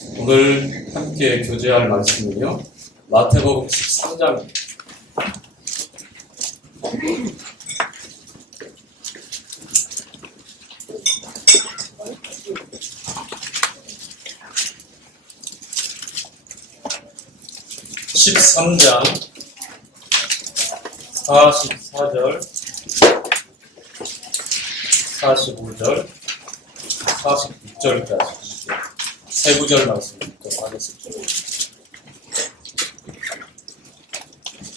오늘 함께 교제할 말씀은요, 마태복음 13장입니다. (13장) 44절 45절 46절까지 세 구절 말씀 읽도록 하겠습니다.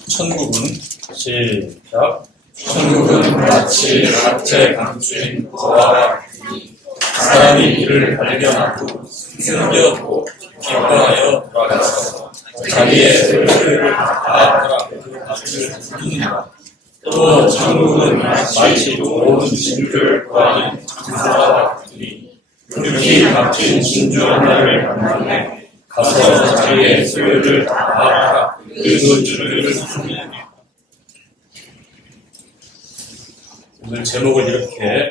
천국은 시작. 천국은 마치 밭에 감추인 보화와 같으니 사람이 이를 발견하고 숨겨두고 기뻐하여 돌아가서 자기의 소유를 다 그 밭을 부르니라. 또 천국은 마치 좋은 진주를 구하는 장사와 같으니 급히 값진 진주 하나를 만나매 가서 자기의 소유를 다 팔아 그 진주를 샀느니라. 오늘 제목을 이렇게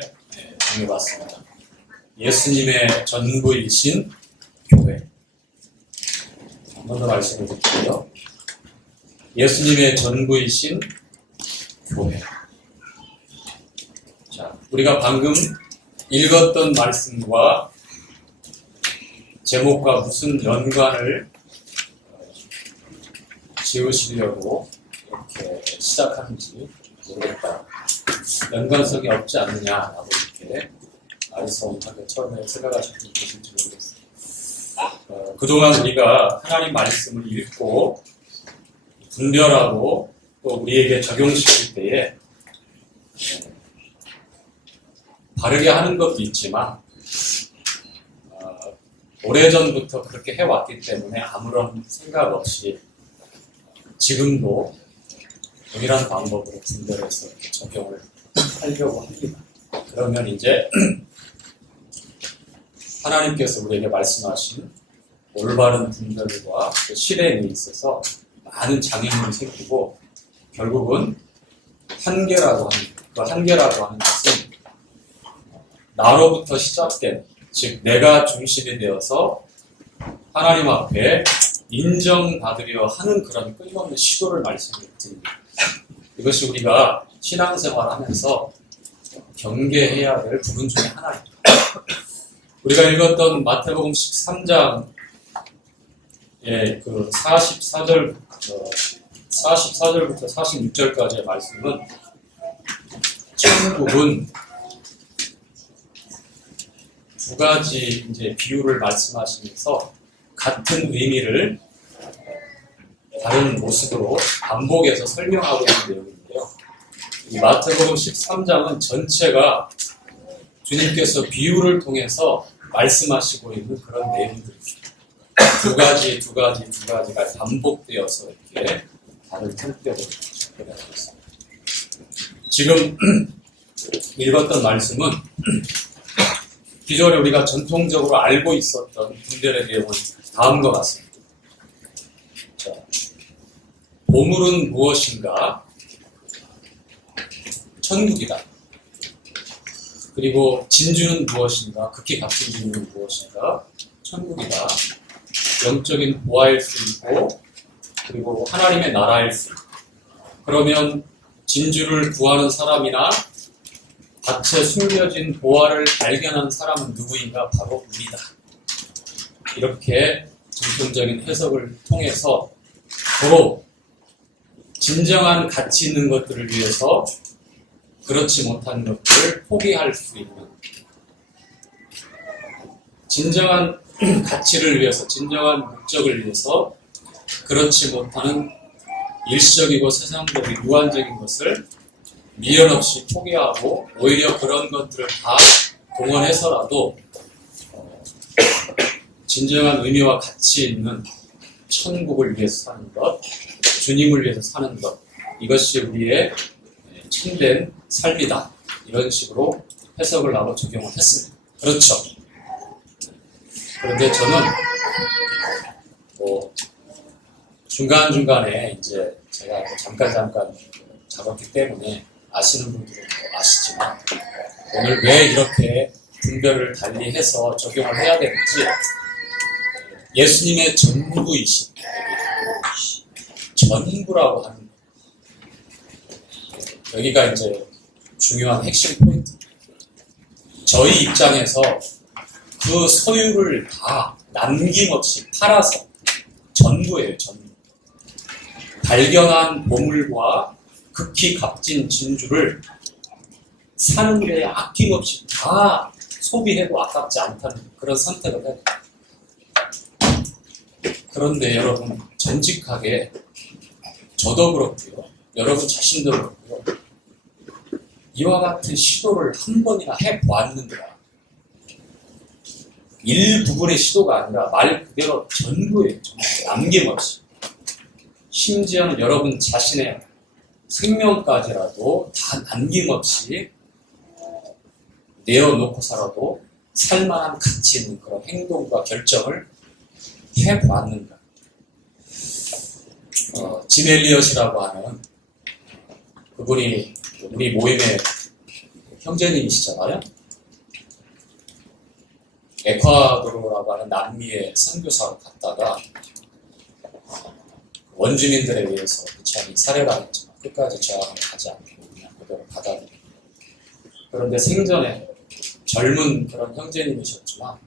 정해봤습니다. 예수님의 전부이신 교회. 한 번 더 말씀을 드릴게요. 예수님의 전부이신 교회. 자, 우리가 방금 읽었던 말씀과 제목과 무슨 연관을 지으시려고 이렇게 시작하는지 모르겠다. 연관성이 없지 않느냐라고 이렇게 아리송하게 처음에 생각하실 분이 계실지 모르겠어요. 그동안 우리가 하나님 말씀을 읽고 분별하고 또 우리에게 적용시킬 때에 바르게 하는 것도 있지만 오래전부터 그렇게 해왔기 때문에 아무런 생각 없이 지금도 동일한 방법으로 분별해서 적용을 하려고 합니다. 그러면 이제 하나님께서 우리에게 말씀하신 올바른 분별과 실행에 있어서 많은 장애물이 생기고 결국은 한계라고 하는 것은 나로부터 시작된, 즉 내가 중심이 되어서 하나님 앞에 인정받으려 하는 그런 끊임없는 시도를 말씀드립니다. 이것이 우리가 신앙생활하면서 경계해야 될 부분 중에 하나입니다. 우리가 읽었던 마태복음 13장의 그 44절부터 46절까지의 말씀은 천국은 두 가지 이제 비유를 말씀하시면서 같은 의미를 다른 모습으로 반복해서 설명하고 있는 내용인데요. 이 마태복음 13장은 전체가 주님께서 비유를 통해서 말씀하시고 있는 그런 내용들입니다. 두 가지가 반복되어서 이렇게 다른 형태로 접근하고 있습니다. 지금 읽었던 말씀은 기존에 우리가 전통적으로 알고 있었던 분별의 내용은 다음과 같습니다. 자, 보물은 무엇인가? 천국이다. 그리고 진주는 무엇인가? 극히 값진 진주는 무엇인가? 천국이다. 영적인 보화일 수 있고 그리고 하나님의 나라일 수 있고 그러면 진주를 구하는 사람이나 밭에 숨겨진 보화를 발견한 사람은 누구인가? 바로 우리다. 이렇게 전통적인 해석을 통해서 서로 진정한 가치 있는 것들을 위해서 그렇지 못한 것들을 포기할 수 있는 진정한 가치를 위해서, 진정한 목적을 위해서 그렇지 못하는 일시적이고 세상적인 유한적인 것을 미련 없이 포기하고 오히려 그런 것들을 다 동원해서라도 진정한 의미와 가치 있는 천국을 위해서 사는 것, 주님을 위해서 사는 것, 이것이 우리의 참된 삶이다. 이런 식으로 해석을 하고 적용을 했습니다. 그렇죠. 그런데 저는 중간중간에 이제 제가 잠깐 잡았기 때문에 아시는 분들은 아시지만 오늘 왜 이렇게 분별을 달리해서 적용을 해야 되는지 예수님의 전부이신 전부라고 하는 거예요. 여기가 이제 중요한 핵심 포인트. 저희 입장에서 그 소유를 다 남김없이 팔아서 전부예요, 전부. 발견한 보물과 극히 값진 진주를 사는데 아낌없이 다 소비해도 아깝지 않다는 그런 선택을 해요. 그런데 여러분, 전직하게 저도 그렇고요, 여러분 자신도 그렇고요, 이와 같은 시도를 한 번이나 해보았는가? 일부분의 시도가 아니라 말 그대로 전부예요. 전부 남김없이. 심지어는 여러분 자신의 생명까지라도 다 남김없이 내어놓고서라도 살만한 가치 있는 그런 행동과 결정을 해보았는가. 짐 엘리엇이라고 하는 그분이 우리 모임의 형제님이시잖아요. 에콰도르라고 하는 남미의 선교사로 갔다가 원주민들에 의해서 참 살해를 했지만 끝까지 저항을 하지 않고 그냥 그대로 받아들이고, 그런데 생전에 젊은 그런 형제님이셨지만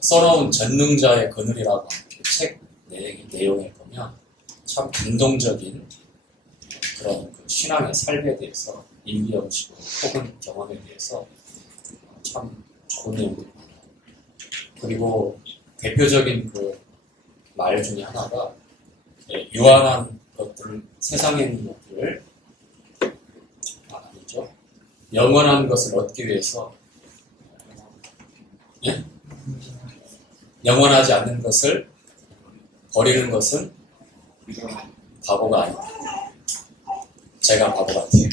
써놓은 전능자의 그늘이라고 하는 그 책 내용에 보면 참 감동적인 그런 그 신앙의 삶에 대해서 인기형식으로 혹은 경험에 대해서 참 좋은 내용들이 많아요. 그리고 대표적인 그 말 중에 하나가 유한한 것들, 세상에 있는 것들을 아니죠. 영원한 것을 얻기 위해서 영원하지 않는 것을 버리는 것은 바보가 아니다. 제가 바보 같아요.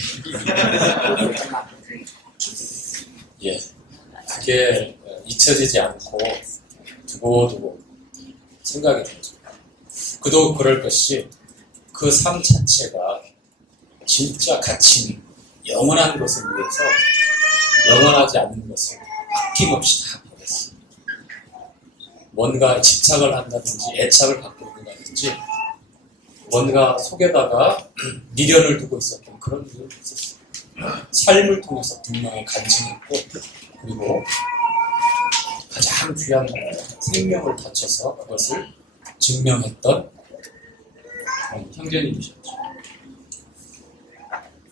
예, 그게 잊혀지지 않고 두고두고 생각이 들죠. 그도 그럴 것이 그 삶 자체가 진짜 가치 있는 영원한 것을 위해서 영원하지 않는 것을 아낌없이 다 버렸어요. 뭔가 집착을 한다든지 애착을 갖고 있는다든지 뭔가 속에다가 미련을 두고 있었던 그런 이유가 있었어요. 삶을 통해서 분명히 간증했고, 그리고 가장 귀한 생명을 바쳐서 그것을 증명했던 그런 형제님이셨죠.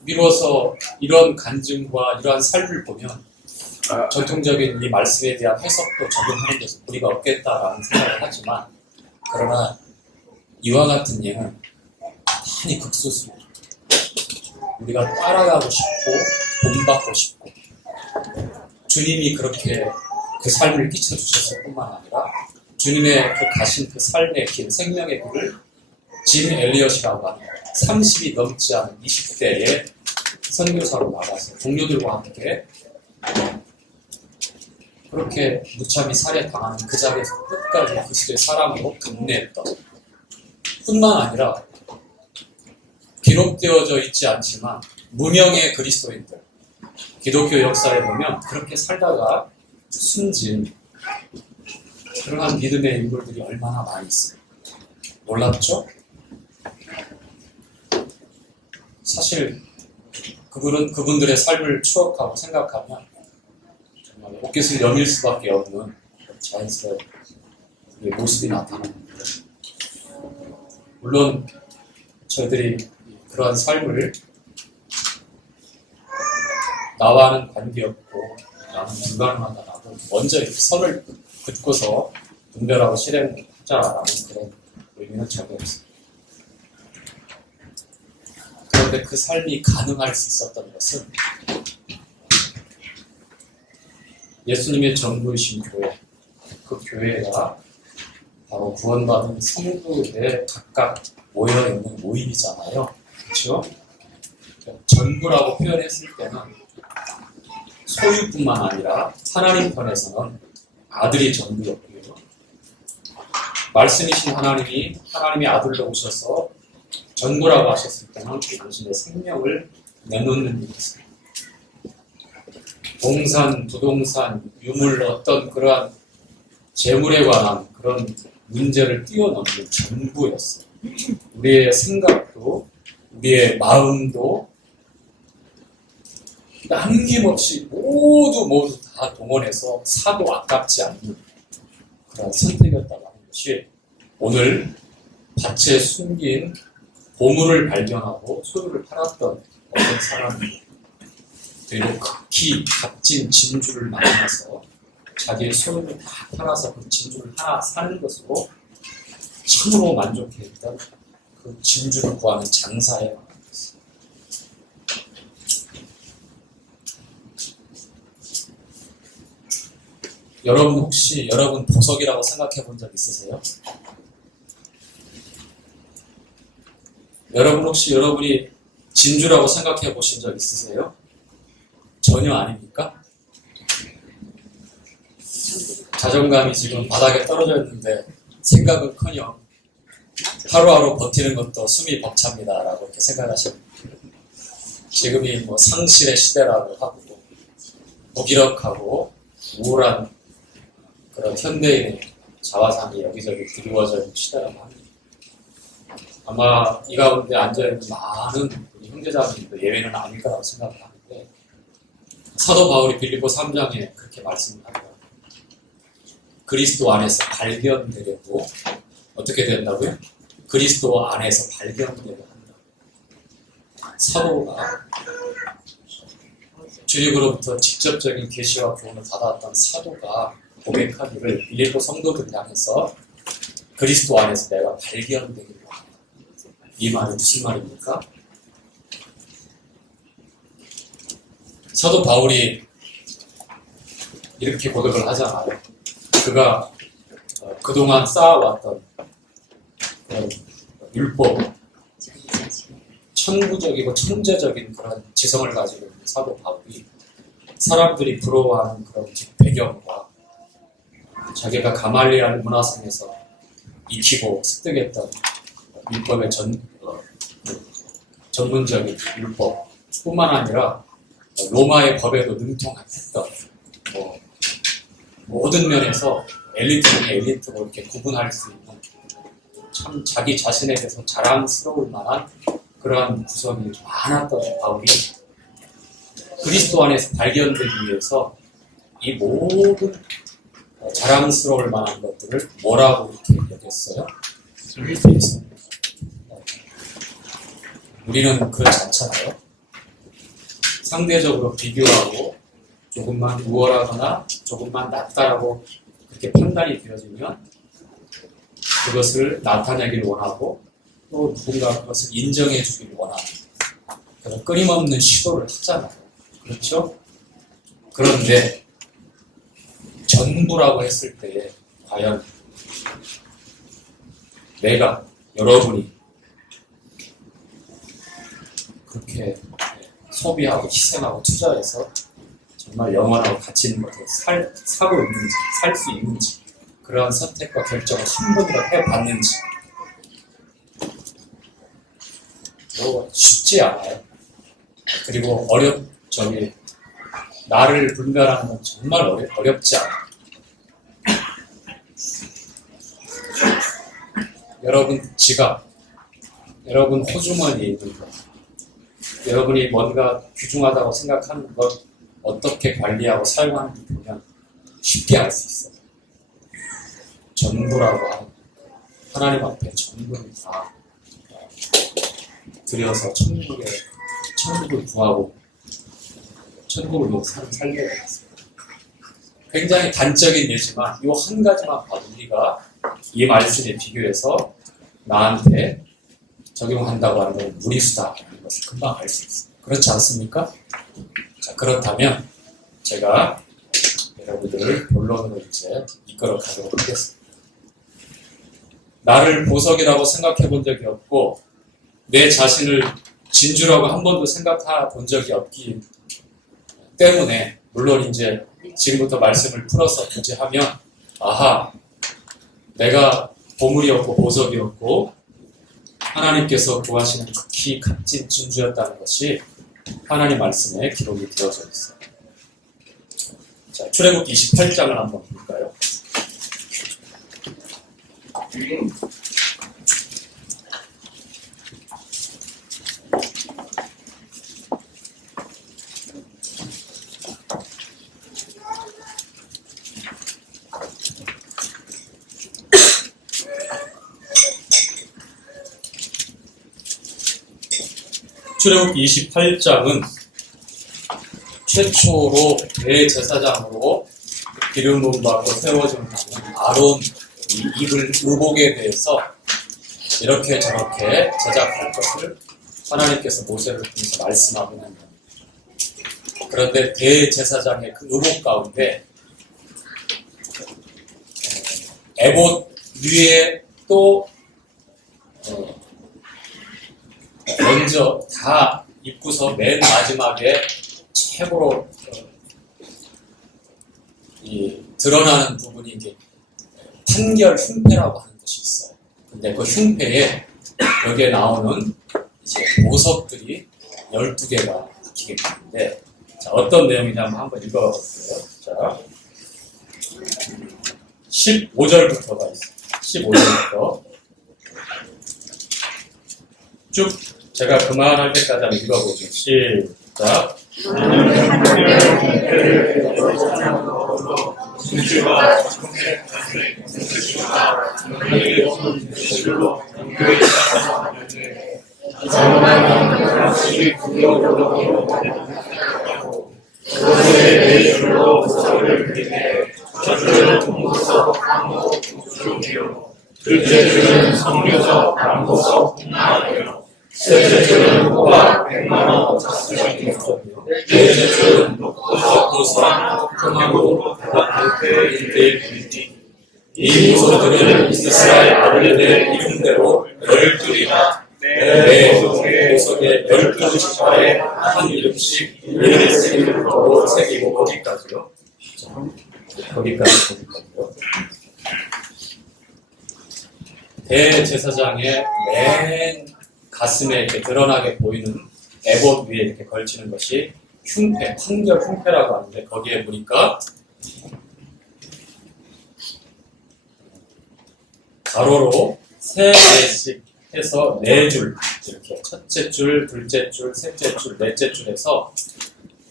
미루어서 이런 간증과 이러한 삶을 보면 전통적인 이 말씀에 대한 해석도 적용하는 데서 무리가 없겠다라는 생각을 하지만, 그러나 이와 같은 예는 많이 극소수입니다. 우리가 따라가고 싶고 본받고 싶고 주님이 그렇게 그 삶을 끼쳐주셨을 뿐만 아니라 주님의 그 가신 그 삶의 길, 생명의 길을 짐 엘리엇이라고 하는 30이 넘지 않은 20대의 선교사로 나가서 동료들과 함께 그렇게 무참히 살해당하는 그 자리에서 끝까지 그리스도의 사랑으로 감내했던 뿐만 아니라 기록되어져 있지 않지만 무명의 그리스도인들, 기독교 역사에 보면 그렇게 살다가 숨진 그러한 믿음의 인물들이 얼마나 많이 있어요. 놀랍죠? 사실 그분들의 삶을 추억하고 생각하면 정말 옷깃을 여밀 수밖에 없는 자연스러운 모습이 나타나는데, 물론 저희들이 그러한 삶을 나와는 관계없고 나는 불가능하다라고 먼저 이렇게 선을 긋고서 분별하고 실행하자라는 그런 의미는 전혀 없습니다. 그런데 그 삶이 가능할 수 있었던 것은 예수님의 전부이신 교회, 그 교회가 바로 구원받은 성도들의 각각 모여있는 모임이잖아요. 그렇죠? 전부라고 표현했을 때는 소유뿐만 아니라 하나님 편에서는 아들이 전부였고요. 말씀이신 하나님의 아들로 오셔서 전부라고 하셨을 때는 당신의 생명을 내놓는 일이었어요. 동산, 부동산, 유물, 어떤 그러한 재물에 관한 그런 문제를 뛰어넘는 전부였어요. 우리의 생각도 우리의 마음도 남김없이 모두 다 동원해서 사도 아깝지 않는 그런 선택이었다고 하는 것이 오늘 밭에 숨긴 보물을 발견하고 소유를 팔았던 어떤 사람이 그리고 극히 값진 진주를 만나서 자기의 소유를 다 팔아서 그 진주를 하나 사는 것으로 참으로 만족해했던 그 진주를 구하는 장사에 만났어요. 여러분 혹시 여러분 보석이라고 생각해 본 적 있으세요? 여러분 혹시 여러분이 진주라고 생각해 보신 적 있으세요? 전혀 아닙니까? 자존감이 지금 바닥에 떨어져 있는데 생각은커녕 하루하루 버티는 것도 숨이 벅찹니다 라고 이렇게 생각하시면 지금이 뭐 상실의 시대라고 하고 무기력하고 우울한 그런 현대인의 자화상이 여기저기 드리워져 있는 시대라고 합니다. 아마 이 가운데 앉아있는 많은 우리 형제자매님도 예외는 아닐 거라고 생각을 하는데 사도 바울이 빌립보 3장에 그렇게 말씀합니다. 그리스도 안에서 발견되려고 어떻게 된다고요? 그리스도 안에서 발견되려 한다. 사도가 주님으로부터 직접적인 계시와 교훈을 받았던 사도가 고백하기를 빌립보 성도들을 향해서 그리스도 안에서 내가 발견되기를 원한다. 이 말은 무슨 말입니까? 사도 바울이 이렇게 고백을 하잖아요. 그가 그동안 쌓아왔던 율법, 천부적이고 천재적인 그런 지성을 가지고 있는 사도 바울이 사람들이 부러워하는 그런 배경과 자기가 가말리알 문화상에서 익히고 습득했던 율법의 전문적인 율법뿐만 아니라 로마의 법에도 능통했던 모든 면에서 엘리트 중에 엘리트로 이렇게 구분할 수 있는 참 자기 자신에 대해서 자랑스러울 만한 그러한 구성이 많았던 바울이 그리스도 안에서 발견되기 위해서 이 모든 자랑스러울 만한 것들을 뭐라고 이렇게 여겼어요? 우리는 그렇지 않잖아요. 상대적으로 비교하고 조금만 우월하거나 조금만 낫다라고 그렇게 판단이 되어지면 그것을 나타내길 원하고 또 누군가 그것을 인정해 주길 원하는 그런 끊임없는 시도를 하잖아요. 그렇죠? 그런데 전부라고 했을 때 과연 내가, 여러분이 그렇게 소비하고 희생하고 투자해서 정말 영원하고 가치 있는 것을 사고 있는지, 살 수 있는지, 그러한 선택과 결정을 한 번이라도 해봤는지, 쉽지 않아요. 그리고 나를 분별하는 건 정말 어렵지 않아요. 여러분 지갑, 여러분 호주머니에 있는 것, 여러분이 뭔가 귀중하다고 생각하는 것 어떻게 관리하고 사용하는지 보면 쉽게 알 수 있어요. 전부라고 하는 하나님 앞에 전부를 다 들여서 천국을 구하고 천국을 위해서 살려야 되겠어요. 굉장히 단적인 예지만 이 한 가지만 봐도 우리가 이 말씀에 비교해서 나한테 적용한다고 하는 건 무리수다라는 것을 금방 알 수 있어요. 그렇지 않습니까? 자, 그렇다면 제가 여러분들을 본론으로 이제 이끌어 가도록 하겠습니다. 나를 보석이라고 생각해 본 적이 없고 내 자신을 진주라고 한 번도 생각해 본 적이 없기 때문에 물론 이제 지금부터 말씀을 풀어서 교제하면 아하, 내가 보물이었고 보석이었고 하나님께서 구하시는 극히 값진 진주였다는 것이 하나님 말씀에 기록이 되어져 있어요. 자, 출애굽기 28장을 한번 볼까요? 출애굽기 28장은 최초로 대제사장으로 기름 부음 받고 세워진 아론 입을 의복에 대해서 이렇게 저렇게 제작할 것을 하나님께서 모세를 통해서 말씀하고 있는 겁니다. 그런데 대제사장의 그 의복 가운데 에봇 위에 또 먼저 다 입고서 맨 마지막에 최고로 드러나는 부분이 이제 판결 흉패라고 하는 것이 있어요. 근데 그 흉패에 여기에 나오는 이제 보석들이 12개가 박히게 되는데, 자, 어떤 내용이냐 한번 읽어볼게요. 자, 15절부터가 있어요. 15절부터 쭉 제가 그만할 때까지 한번 읽어보죠. 시작. 둘째 줄은 성류석, 남보석, 셋째 줄은 호박, 100만원, 자수정이요. 넷째 줄은 녹보석, 금하고 이 보석들은 이스라엘 아들의 이름대로 12이나 내 보석의 12지파에 한 이름씩 이름의 새기로 새기고 거기까지요. 거기까지요. 대제사장의 맨 가슴에 이렇게 드러나게 보이는 에봇 위에 이렇게 걸치는 것이 흉패, 판결 흉패라고 하는데, 거기에 보니까 가로로 3개씩 해서 4줄, 이렇게 첫째 줄, 둘째 줄, 셋째 줄, 넷째 줄에서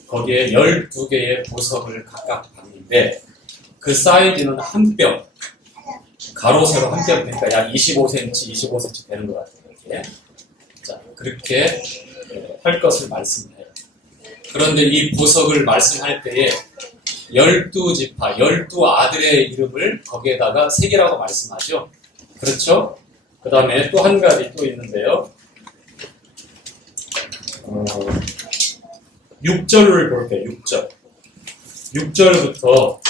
거기에 12개의 보석을 각각 박는데, 그 사이즈는 한 뼘, 가로 세로 한 뼘, 그러니까 약 25cm, 25cm 되는 것 같아요. 이렇게. 자, 그렇게 할 것을 말씀해요. 그런데 이 보석을 말씀할 때에 12지파, 12아들의 이름을 거기에다가 새기라고 말씀하죠. 그렇죠? 그 다음에 또 한 가지 또 있는데요. 6절을 볼게요. 6절. 6절부터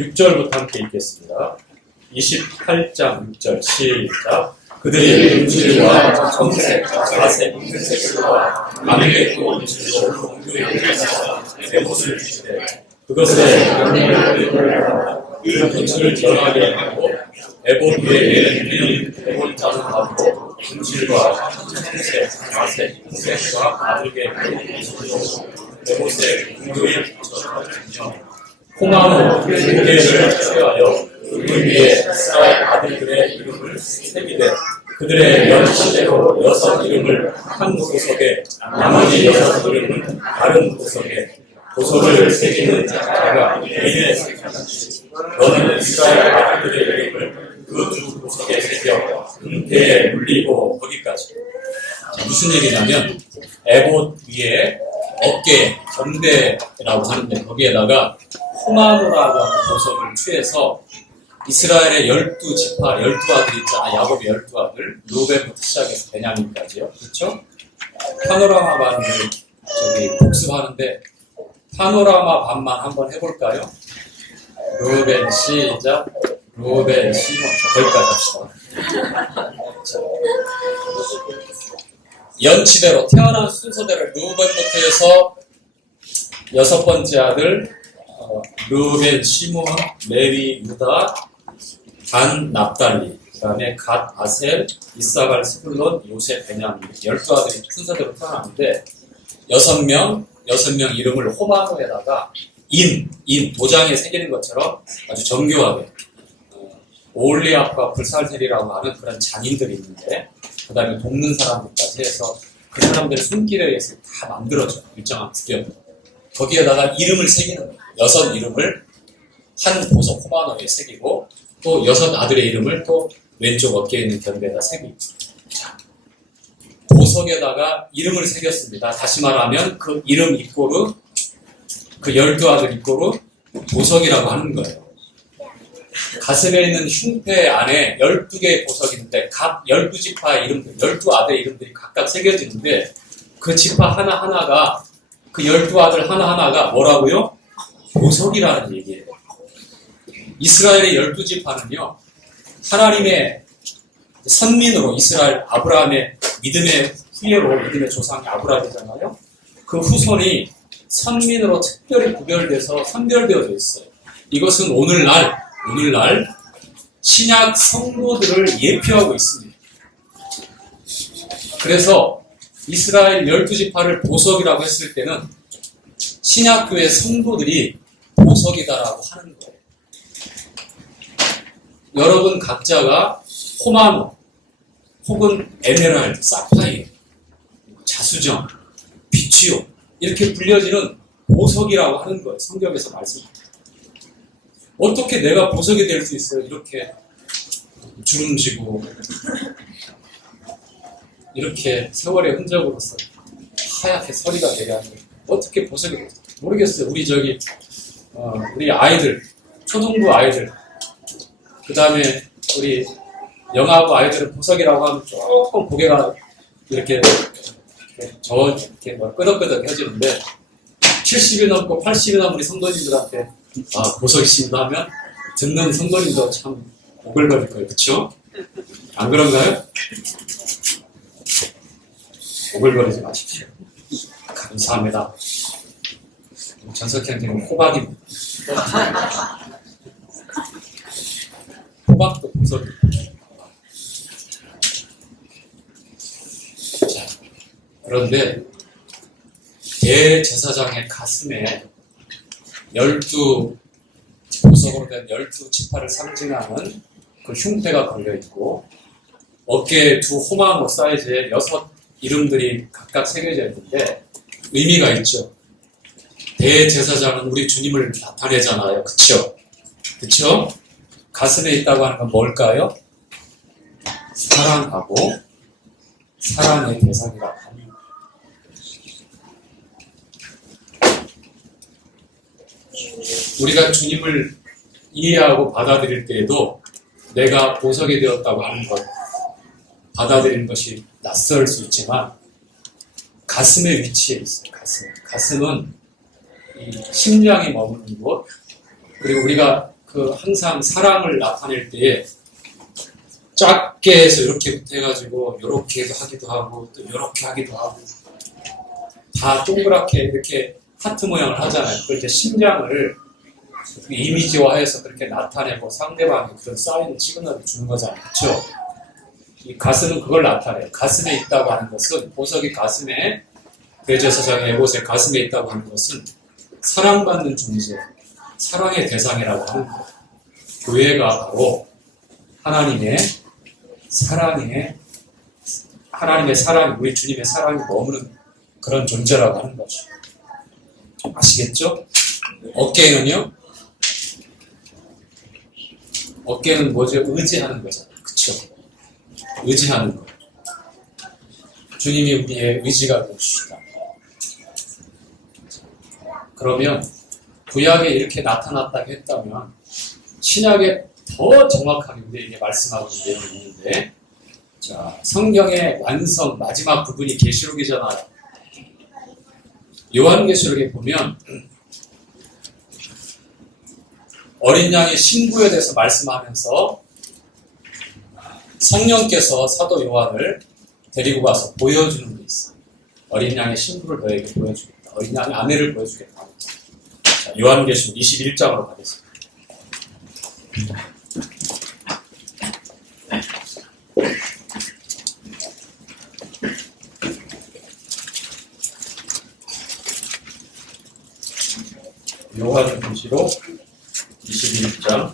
6절부터 함께 읽겠습니다. 28장 6절 시작. 그들이 음질과 청색, 자색, 흰색과 가늘게 또 음질로 공교에 에봇을 주시되 그것에 그 빛을 전하게 하고 에봇 위에 에봇 자석하고 음질과 청색, 자색, 흰색과 가늘게 에봇의 공교에 전하거든요. 홍하노 무게를 취하여 그 위에 이스라엘 아들들의 이름을 새기되 그들의 연시대로 6 이름을 한 보석에 나머지 6 이름은 다른 보석에 보석을 새기는 자가 개인의 새기듯이 너는 이스라엘 아들들의 이름을 그 두 보석에 새겨 금태에 물리고 거기까지. 자, 무슨 얘기냐면 에봇 위에 어깨, 경대라고 하는데 거기에다가 호마노라고 하는 보석을 취해서 이스라엘의 12지파, 12아들 있잖아. 야곱의 12아들. 루벤부터 시작해서 베냐민까지요. 그렇죠? 파노라마 반을 복습하는데 파노라마 반만 한번 해볼까요? 루벤 시작. 루벤 시몬. 거기까지 합시다. 자, 연치대로 태어난 순서대로 루벤부터 해서 6번째 아들 루벤, 시몬, 레위, 유다, 단, 납달리, 그 다음에 갓, 아셀, 이사갈, 스불론, 요셉, 베냐민 12아들이 순서대로 태어났는데 6명 6명 이름을 호마노에다가 도장에 새기는 것처럼 아주 정교하게 오올리압과 불살셀이라고 하는 그런 장인들이 있는데 그 다음에 돕는 사람들까지 해서 그 사람들 손길에 의해서 다 만들어져 일정한 구경 거기에다가 이름을 새기는 거예요. 6 이름을 한 보석 호마노에 새기고 또 6 아들의 이름을 또 왼쪽 어깨에 있는 견배에다 새기고 자, 보석에다가 이름을 새겼습니다. 다시 말하면 그 이름 이꼬르 그 12아들 이꼬르 보석이라고 하는 거예요. 가슴에 있는 흉패 안에 12개의 보석이 있는데 각 12지파 이름들, 12아들 이름들이 각각 새겨지는데 그 지파 하나하나가 그 12아들 하나하나가 뭐라고요? 보석이라는 얘기예요. 이스라엘의 12지파는요. 하나님의 선민으로 이스라엘 아브라함의 믿음의 후예로 믿음의 조상이 아브라함이잖아요. 그 후손이 선민으로 특별히 구별돼서 선별되어져 있어요. 이것은 오늘날 신약 성도들을 예표하고 있습니다. 그래서 이스라엘 12지파를 보석이라고 했을 때는 신약교회 성도들이 보석이다라고 하는 거예요. 여러분 각자가 호마노 혹은 에메랄드, 사파이어, 자수정, 비치오 이렇게 불려지는 보석이라고 하는 거예요. 성경에서 말씀합니다. 어떻게 내가 보석이 될 수 있어요? 이렇게 주름지고 이렇게 세월의 흔적으로서 하얗게 서리가 되게 하는 어떻게 보석이 될지 모르겠어요. 우리 아이들, 초등부 아이들, 그 다음에 우리 영아부 아이들은 보석이라고 하면 조금 고개가 이렇게 끄덕끄덕해지는데 70이 넘고 80이 넘은 우리 성도님들한테 보석이 있습니다 하면 듣는 성도님도 참 오글거릴 거예요. 그쵸? 안 그런가요? 오글거리지 마십시오. 감사합니다. 전석형님은 호박입니다. 호박도 보석입니다. 자, 그런데 대제사장의 가슴에 12 보석으로 된 12지파를 상징하는 그 흉패가 걸려있고 어깨에 2 호마노 사이즈의 6 이름들이 각각 새겨져 있는데 의미가 있죠. 대제사장은 우리 주님을 나타내잖아요. 그쵸? 가슴에 있다고 하는 건 뭘까요? 사랑하고 사랑의 대상이라고 합니다. 우리가 주님을 이해하고 받아들일 때에도 내가 보석이 되었다고 하는 것 받아들이는 것이 낯설 수 있지만 가슴의 위치에 있어요. 가슴은 이 심장이 머무는 곳 그리고 우리가 항상 사랑을 나타낼 때에 작게 해서 이렇게부터 해가지고 이렇게 하기도 하고 또 이렇게 하기도 하고 다 동그랗게 이렇게 하트 모양을 하잖아요. 그걸 이제 심장을 이미지화해서 그렇게 나타내고 상대방이 그런 사인을 시그널을 주는 거잖아요. 그렇죠? 이 가슴은 그걸 나타내요. 가슴에 있다고 하는 것은 보석이 가슴에 대제사장의 에봇의 가슴에 있다고 하는 것은 사랑받는 존재, 사랑의 대상이라고 하는 거예요. 교회가 바로 하나님의 사랑이 우리 주님의 사랑이 머무는 그런 존재라고 하는 거죠. 아시겠죠? 어깨는요? 어깨는 뭐죠? 의지하는 거잖아요. 그쵸? 의지하는 거. 주님이 우리의 의지가 되어주시다. 그러면 구약에 이렇게 나타났다고 했다면 신약에 더 정확하게 우리에게 말씀하고 있는 내용이 있는데 자, 성경의 완성 마지막 부분이 계시록이잖아요. 요한계시록에 보면 어린 양의 신부에 대해서 말씀하면서 성령께서 사도 요한을 데리고 가서 보여주는 게 있어요. 어린 양의 신부를 너에게 보여주겠다. 어린 양의 아내를 보여주겠다. 자, 요한계시록 21장으로 가겠습니다. 요한계시록 21장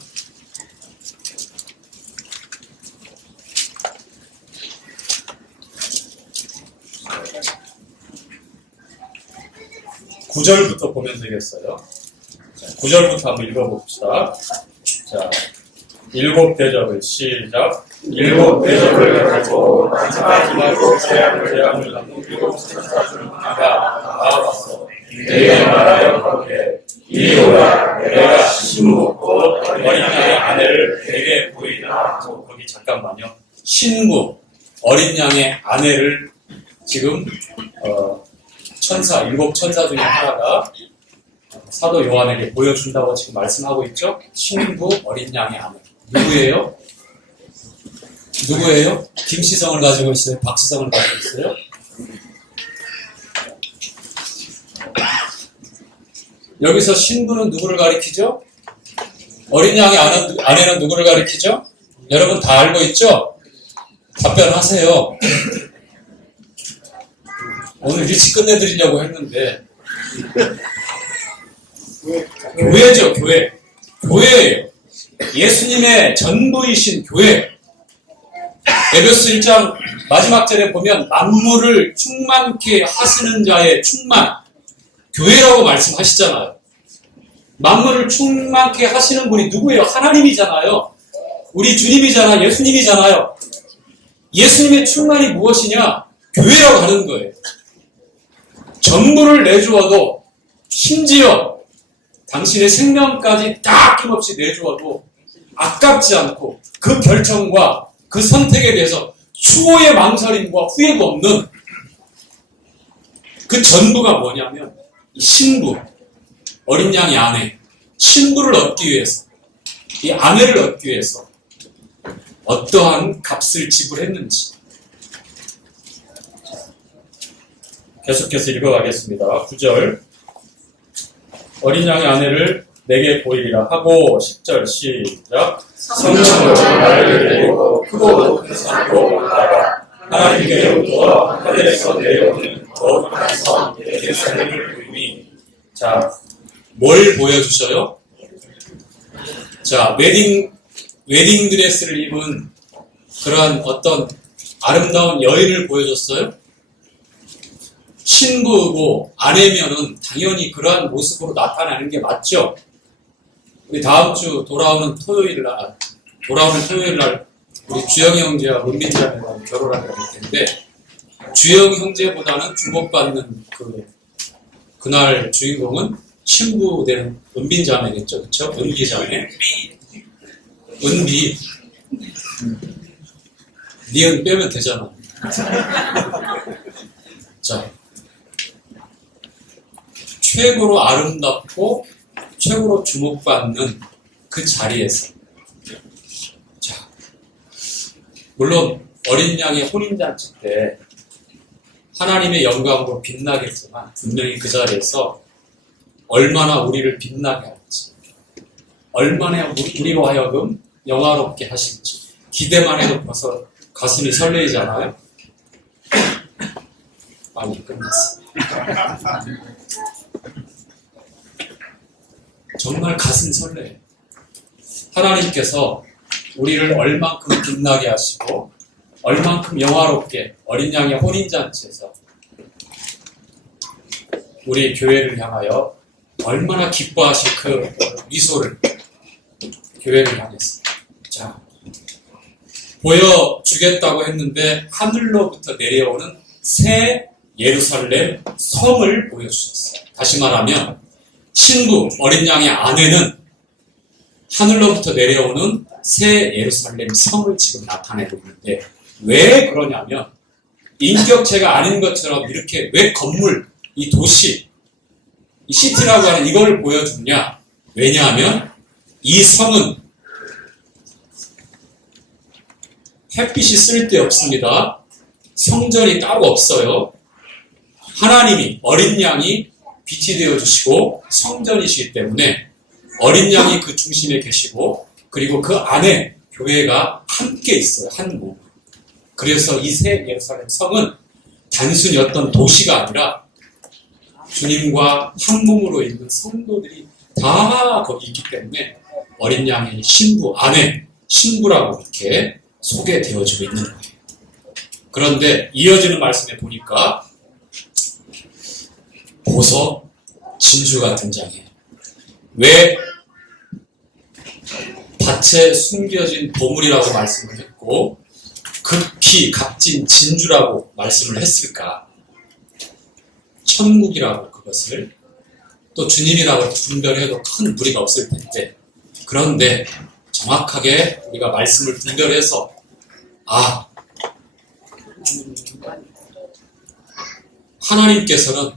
9절부터 보면 되겠어요. 자, 9절부터 한번 읽어봅시다. 자, 7대접을 시작. 7대접을 가지고 마지막 재앙을 받는 7천사 중 하나가 나와서 내게 말하여 가로되 이리 오라. 내가 신부 곧 어린 양의 아내를 내게 보이리라. 거기 잠깐만요. 신부, 어린 양의 아내를 지금 천사, 7천사 중에 하나가 사도 요한에게 보여준다고 지금 말씀하고 있죠? 신부, 어린 양의 아내. 누구예요? 누구예요? 김시성을 가지고 있어요? 박시성을 가지고 있어요? 여기서 신부는 누구를 가리키죠? 어린 양의 아내는 누구를 가리키죠? 여러분 다 알고 있죠? 답변하세요. 오늘 일찍 끝내드리려고 했는데 교회죠, 교회. 교회예요. 예수님의 전부이신 교회. 에베소 1장 마지막 절에 보면 만물을 충만케 하시는 자의 충만, 교회라고 말씀하시잖아요. 만물을 충만케 하시는 분이 누구예요? 하나님이잖아요. 우리 주님이잖아, 예수님이잖아요. 예수님의 충만이 무엇이냐? 교회라고 하는 거예요. 전부를 내주어도, 심지어 당신의 생명까지 다 아낌없이 내주어도 아깝지 않고 그 결정과 그 선택에 대해서 추호의 망설임과 후회가 없는 그 전부가 뭐냐면 이 신부, 어린 양의 아내, 신부를 얻기 위해서, 이 아내를 얻기 위해서 어떠한 값을 지불했는지. 계속해서 읽어가겠습니다. 9절. 어린 양의 아내를 내게 보이리라 하고 10절 시작. 성령으로 나를 데리고 크고 높은 산으로 올라가 하나님께로부터 하늘에서 내려오는 거룩한 성 예루살렘을 보이니. 자, 뭘 보여주셔요? 자, 웨딩 드레스를 입은 그러한 어떤 아름다운 여인을 보여줬어요? 신부고 아내면은 당연히 그러한 모습으로 나타나는 게 맞죠? 우리 다음 주 돌아오는 토요일 날 우리 주영 형제와 문빈 자매가 결혼하게 될 텐데, 주영 형제보다는 주목받는 그날 주인공은 신부 되는 은빈 자매겠죠, 그렇죠? 은비 자매, 은비. 니은 빼면 되잖아. 자, 최고로 아름답고 최고로 주목받는 그 자리에서, 자, 물론 어린 양의 혼인잔치 때 하나님의 영광으로 빛나겠지만 분명히 그 자리에서 얼마나 우리를 빛나게 할지, 얼마나 우리로 하여금 영화롭게 하실지 기대만 해도 벌써 가슴이 설레이잖아요. 많이 끝났어. 정말 가슴 설레요. 하나님께서 우리를 얼만큼 빛나게 하시고 얼만큼 영화롭게 어린 양의 혼인잔치에서 우리 교회를 향하여 얼마나 기뻐하실 그 미소를 교회를 향해서, 자, 보여주겠다고 했는데 하늘로부터 내려오는 새 예루살렘 성을 보여주셨어요. 다시 말하면 신부, 어린 양의 아내는 하늘로부터 내려오는 새 예루살렘 성을 지금 나타내고 있는데, 왜 그러냐면 인격체가 아닌 것처럼 이렇게 왜 건물, 이 도시, 이 시티라고 하는 이걸 보여주냐? 왜냐하면 이 성은 햇빛이 쓸데없습니다. 성전이 따로 없어요. 하나님이, 어린 양이 빛이 되어주시고 성전이시기 때문에 어린 양이 그 중심에 계시고, 그리고 그 안에 교회가 함께 있어요. 한 몸. 그래서 이 새 예루살렘 성은 단순히 어떤 도시가 아니라 주님과 한 몸으로 있는 성도들이 다 거기 있기 때문에 어린 양의 신부, 아내, 신부라고 이렇게 소개되어지고 있는 거예요. 그런데 이어지는 말씀에 보니까 보석, 진주가 등장해요. 왜 밭에 숨겨진 보물이라고 말씀을 했고 극히 값진 진주라고 말씀을 했을까? 천국이라고 그것을 또 주님이라고 분별해도 큰 무리가 없을 텐데, 그런데 정확하게 우리가 말씀을 분별해서 하나님께서는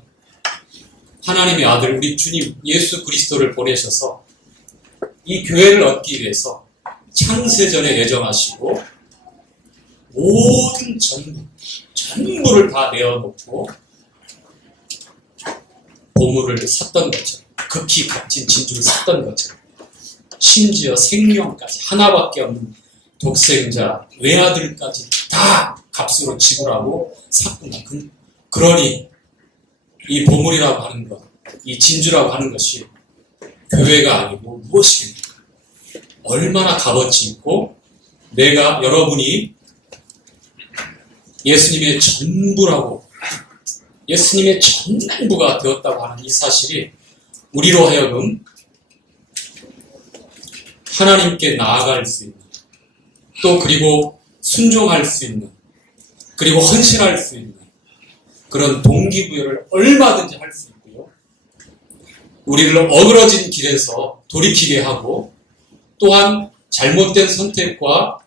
하나님의 아들 우리 주님 예수 그리스도를 보내셔서 이 교회를 얻기 위해서 창세전에 예정하시고 모든 전부를 다 내어놓고 보물을 샀던 것처럼, 극히 값진 진주를 샀던 것처럼, 심지어 생명까지 하나밖에 없는 독생자 외아들까지 다 값으로 지불하고 샀구나. 그러니 이 보물이라고 하는 것, 이 진주라고 하는 것이 교회가 아니고 무엇입니까? 얼마나 값어치 있고 여러분이 예수님의 전부라고, 예수님의 전부가 되었다고 하는 이 사실이 우리로 하여금 하나님께 나아갈 수 있는, 또 그리고 순종할 수 있는, 그리고 헌신할 수 있는 그런 동기부여를 얼마든지 할 수 있고요. 우리를 어그러진 길에서 돌이키게 하고, 또한 잘못된 선택과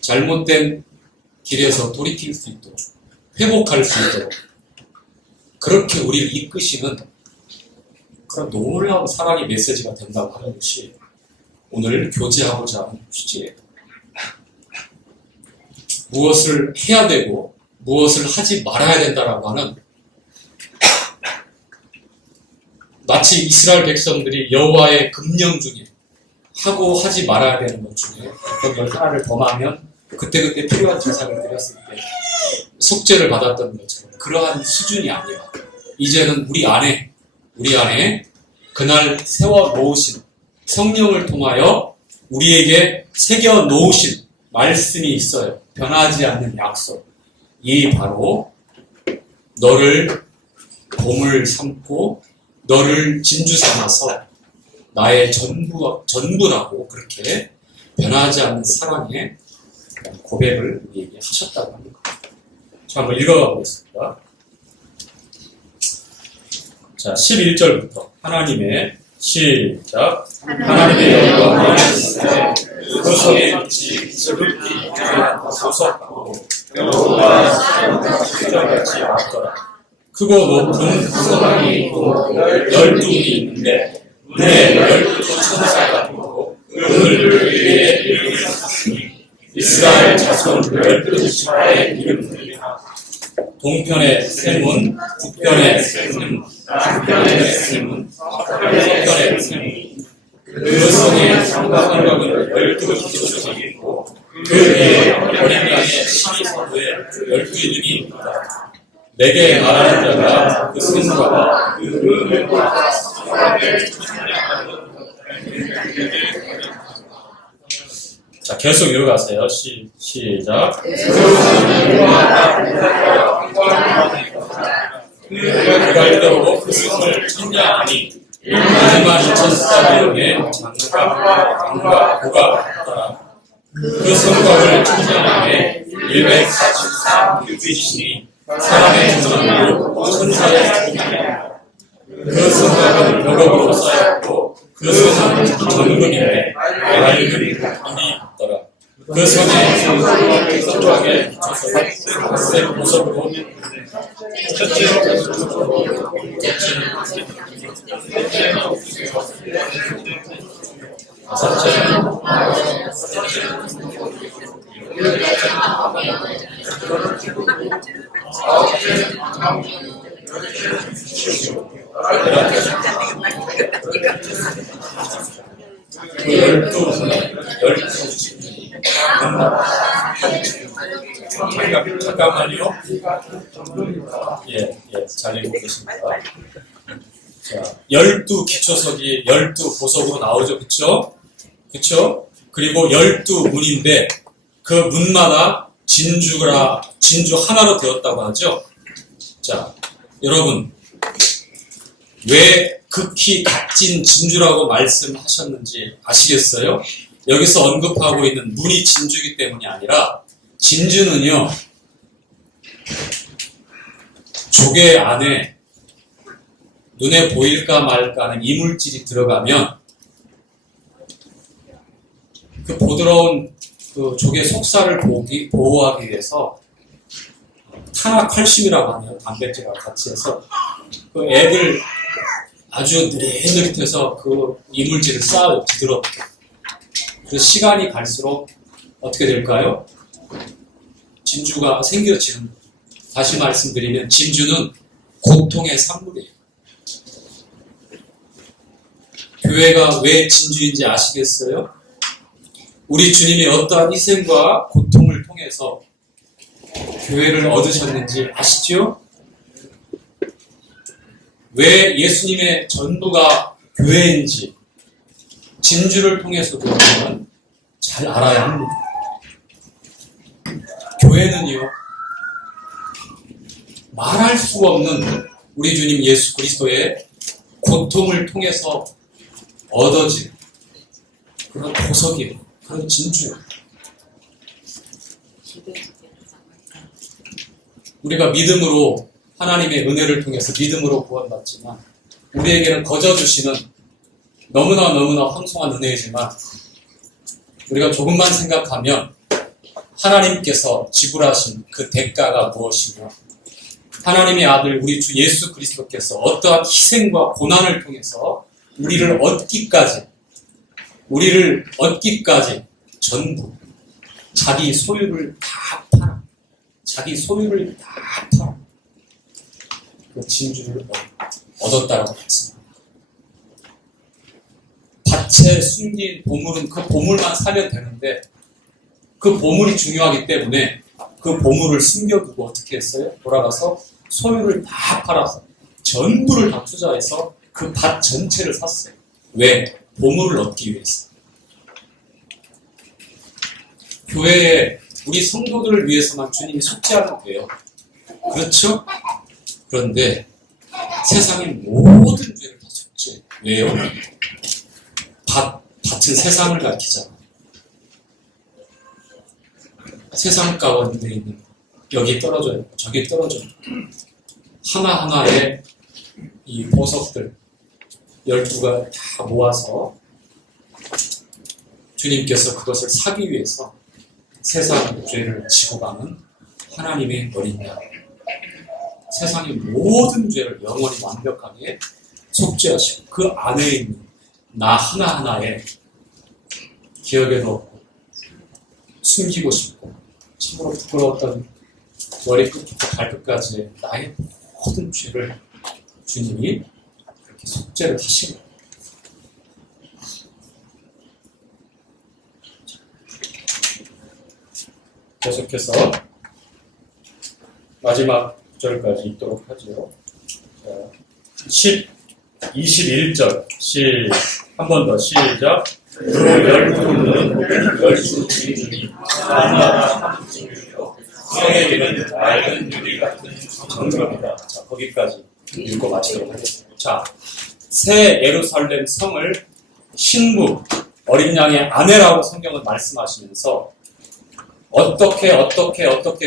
잘못된 길에서 돌이킬 수 있도록, 회복할 수 있도록 그렇게 우리를 이끄시는 그런 놀라운 사랑의 메시지가 된다고 하는 것이 오늘 교제하고자 하는 주제예요. 무엇을 해야 되고 무엇을 하지 말아야 된다라고 하는, 마치 이스라엘 백성들이 여호와의 금령 중에 하고 하지 말아야 되는 것 중에 어떤 걸 하나를 범하면 그때그때 필요한 제사를 드렸을 때 속죄를 받았던 것처럼 그러한 수준이 아니라 이제는 우리 안에 그날 세워 놓으신 성령을 통하여 우리에게 새겨 놓으신 말씀이 있어요. 변하지 않는 약속. 이 바로 너를 보물 삼고 너를 진주 삼아서 나의 전부라고 그렇게 변하지 않는 사랑의 고백을 우리에게 하셨다고 합니다. 자, 한번 읽어가 보겠습니다. 자, 11절부터 하나님의 시작. 하나님의 영광을 있으되 그 속에 빛이 지극히 보석고 여호와 사람같이 많더라. 크고 높은 구성이 있고 12문이 있는데 문에 12 천사가 있고 그 문을 위에 이름을 썼으니 이스라엘 자손 12지파의 이름들이라. 동편의 세 문, 북편의 세 문, 남편의 세 문, 서편의 세 문. 그 성의 성곽은 12기초석이 있고 그 위에 어린 양의 시리서도에 12이름이 있다. 내게 말하는 자가 그 승과와 그 은혜와 자, 계속 읽어가세요. 시작. 그가 이대로 그 승을 천냐하니 22,000스타디움의 장과 강과 고가 있더라. 그 성곽을 천냐함에 144규빗이니 사람의 전으로 천사의 전이라. 그 성곽은 벽으로 쌓였고 그 성은 정금인데 맑은 금이 있더라. 그 성에 성곽에 비춰서 색 보석으로 그 12 잠깐만요. 예, 잘 읽고 계십니다. 자, 12기초석이 12보석으로 나오죠. 그쵸? 그쵸? 그리고 12문인데 그 문마다 진주 하나로 되었다고 하죠. 자, 여러분 왜 극히 값진 진주라고 말씀하셨는지 아시겠어요? 여기서 언급하고 있는 문이 진주이기 때문이 아니라 진주는요 조개 안에 눈에 보일까 말까 하는 이물질이 들어가면 그 부드러운 그 조개 속살을 보호하기 위해서 탄화칼슘이라고 하네요. 단백질하고 같이 해서 그 애들 아주 느릿느릿해서 그 이물질을 쌓아요. 부드럽게. 그래서 시간이 갈수록 어떻게 될까요? 진주가 생겨지는 거예요. 다시 말씀드리면 진주는 고통의 산물이에요. 교회가 왜 진주인지 아시겠어요? 우리 주님이 어떠한 희생과 고통을 통해서 교회를 얻으셨는지 아시죠? 왜 예수님의 전부가 교회인지 진주를 통해서도 우리는 잘 알아야 합니다. 교회는요, 말할 수가 없는 우리 주님 예수 그리스도의 고통을 통해서 얻어진 그런 보석이에요. 그런 진주예요. 우리가 믿음으로 하나님의 은혜를 통해서 믿음으로 구원받지만 우리에게는 거저 주시는 너무나 황송한 은혜이지만 우리가 조금만 생각하면 하나님께서 지불하신 그 대가가 무엇이며 하나님의 아들 우리 주 예수 그리스도께서 어떠한 희생과 고난을 통해서 우리를 얻기까지 전부 자기 소유를 다 팔아 그 진주를 얻었다라고 했습니다. 밭에 숨긴 보물은 그 보물만 사면 되는데 그 보물이 중요하기 때문에 그 보물을 숨겨두고 어떻게 했어요? 돌아가서 소유를 다 팔아서 전부를 다 투자해서 그 밭 전체를 샀어요. 왜? 보물을 얻기 위해서. 교회에 우리 성도들을 위해서만 주님이 속죄하면 돼요. 그렇죠? 그런데 세상의 모든 죄를 다 속죄해요. 왜요? 밭은 세상을 가리키잖아. 세상 가운데 있는 여기 떨어져요. 저기 떨어져요. 하나하나의 이 보석들 12가 다 모아서 주님께서 그것을 사기 위해서 세상의 죄를 지고 가는 하나님의 어린 양. 세상의 모든 죄를 영원히 완벽하게 속죄하시고 그 안에 있는 나 하나하나에 기억에도 없고 숨기고 싶고 참으로 부끄러웠던 머리끝부터 발끝까지의 나의 모든 죄를 주님이 그렇게 속죄를 하신 거예요. 계속해서 마지막 구절까지 읽도록 하죠. 21절 한 번 더 시작. 그 12는 열두 진주니 하나하나 한 진주요 성에게는 맑은 유리 같은 정금이다. 자, 거기까지 읽고 마치도록 하겠습니다. 자, 새 예루살렘 성을 신부 어린 양의 아내라고 성경은 말씀하시면서 어떻게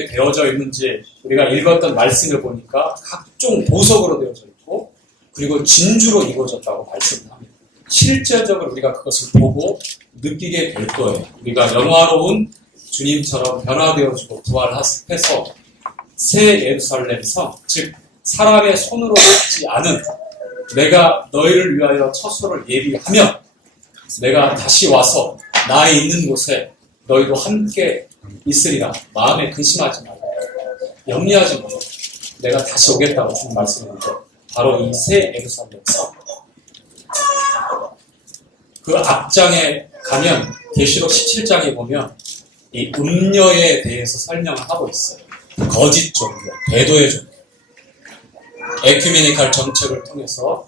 되어져 있는지 우리가 읽었던 말씀을 보니까 각종 보석으로 되어져 있고 그리고 진주로 이루어졌다고 말씀을 합니다. 실제적으로 우리가 그것을 보고 느끼게 될 거예요. 우리가 영화로운 주님처럼 변화되어지고 부활해서 새 예루살렘 성, 즉 사람의 손으로 짓지 않은 내가 너희를 위하여 처소를 예비하면 내가 다시 와서 나의 있는 곳에 너희도 함께 있으리라. 마음에 근심하지 말라. 염려하지 말라. 내가 다시 오겠다고 주님 말씀했는데 바로 이 새 예루살렘 성. 그 앞장에 가면 계시록 17장에 보면 이 음녀에 대해서 설명을 하고 있어요. 거짓 종교, 배도의 종교. 에큐메니칼 정책을 통해서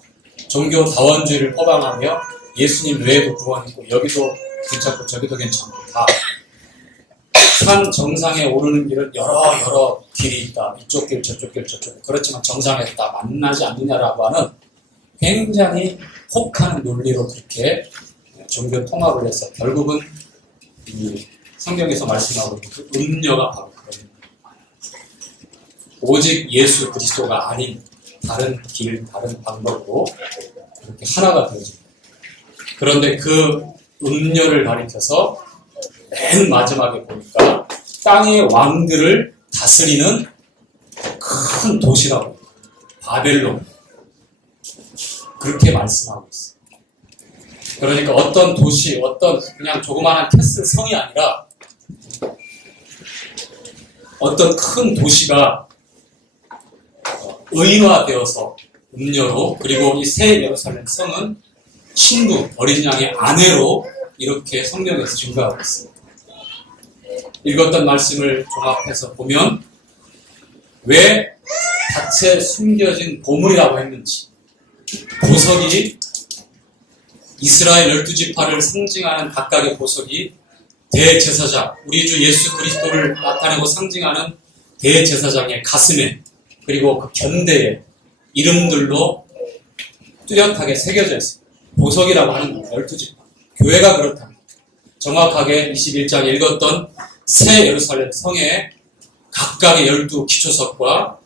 종교 다원주의를 포방하며 예수님 외에도 구원이 있고 여기도 괜찮고 저기도 괜찮고 다 산 정상에 오르는 길은 여러 길이 있다. 이쪽 길 저쪽 길 저쪽 길. 그렇지만 정상에서 다 만나지 않느냐라고 하는 굉장히 혹하는 논리로 그렇게 종교 통합을 해서 결국은 이 성경에서 말씀하고 있는 그 음료가 바로 그런 오직 예수 그리스도가 아닌 다른 길, 다른 방법으로 그렇게 하나가 되어집니다. 그런데 그 음료를 가리켜서 맨 마지막에 보니까 땅의 왕들을 다스리는 큰 도시라고 바벨론 그렇게 말씀하고 있어요. 그러니까 어떤 도시, 어떤 그냥 조그마한 캐슬 성이 아니라 어떤 큰 도시가 의인화되어서 음료로 그리고 이 새 예루살렘 성은 신부 어린 양의 아내로 이렇게 성경에서 증거하고 있습니다. 읽었던 말씀을 종합해서 보면 왜 밭에 숨겨진 보물이라고 했는지 보석이 이스라엘 12지파를 상징하는 각각의 보석이 대제사장 우리 주 예수 그리스도를 나타내고 상징하는 대제사장의 가슴에 그리고 그 견대에 이름들로 뚜렷하게 새겨져 있습니다. 보석이라고 하는 12지파 교회가 그렇답니다. 정확하게 21장 읽었던 새 예루살렘 성에 각각의 12 기초석과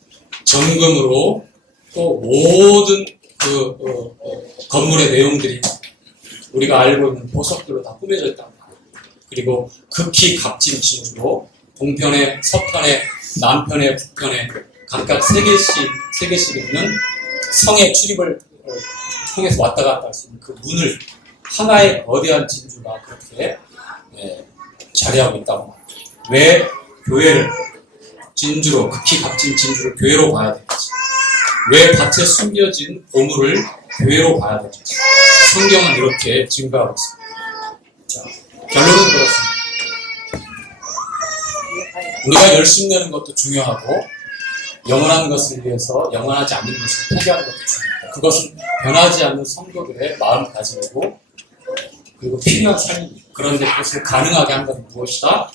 정금으로 또 모든 건물의 내용들이 우리가 알고 있는 보석들로 다 꾸며져 있다. 그리고 극히 값진 진주로 동편에 서편에 남편에 북편에 각각 3개씩 있는 성의 출입을 통해서 왔다 갔다 할 수 있는 그 문을 하나의 거대한 진주가 그렇게 자리하고 있다고 합니다. 왜 교회를 진주로 극히 값진 진주를 교회로 봐야 되는지 왜 밭에 숨겨진 보물을 교회로 봐야 되는지 성경은 이렇게 증거하고 있습니다. 자, 결론은 그렇습니다. 우리가 열심 내는 것도 중요하고 영원한 것을 위해서 영원하지 않는 것을 포기하는 것도 중요합니다. 그것은 변하지 않는 성도들의 마음가짐이고 그리고 필요한 삶입니다. 그런데 그것을 가능하게 한 것은 무엇이다?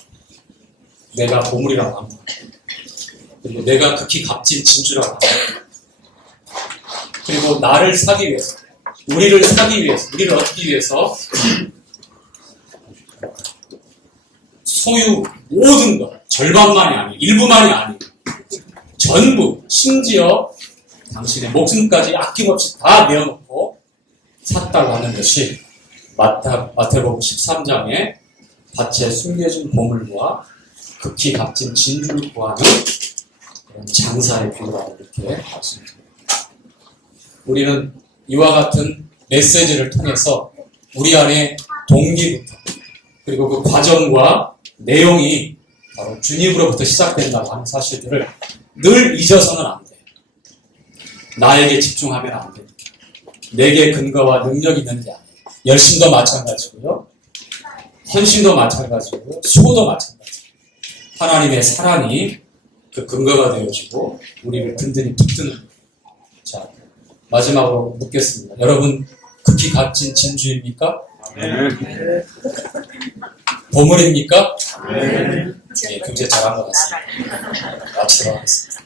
내가 보물이라고 합니다. 그리고 내가 극히 값진 진주라고 합니다. 그리고 나를 사기 위해서 우리를 사기 위해서 우리를 얻기 위해서 소유 모든 것 절반만이 아니에요. 일부만이 아니에요. 전부 심지어 당신의 목숨까지 아낌없이 다 내어놓고 샀다고 하는 것이 마태복음 13장에 밭에 숨겨진 보물과 극히 값진 진주를 구하는 그런 장사의 비유라고 이렇게 말씀드립니다. 우리는 이와 같은 메시지를 통해서 우리 안에 동기부터 그리고 그 과정과 내용이 바로 주님으로부터 시작된다고 하는 사실들을 늘 잊어서는 안 돼요. 나에게 집중하면 안 됩니다. 내게 근거와 능력이 있는 게 아니에요. 열심도 마찬가지고요. 헌신도 마찬가지고요. 수고도 마찬가지고요. 하나님의 사랑이 그 근거가 되어지고 우리를 든든히 붙드는 거예요. 자, 마지막으로 묻겠습니다. 여러분 극히 값진 진주입니까? 네. 보물입니까? 네, 굉장히 잘한 것 같습니다. 마치도록 하겠습니다.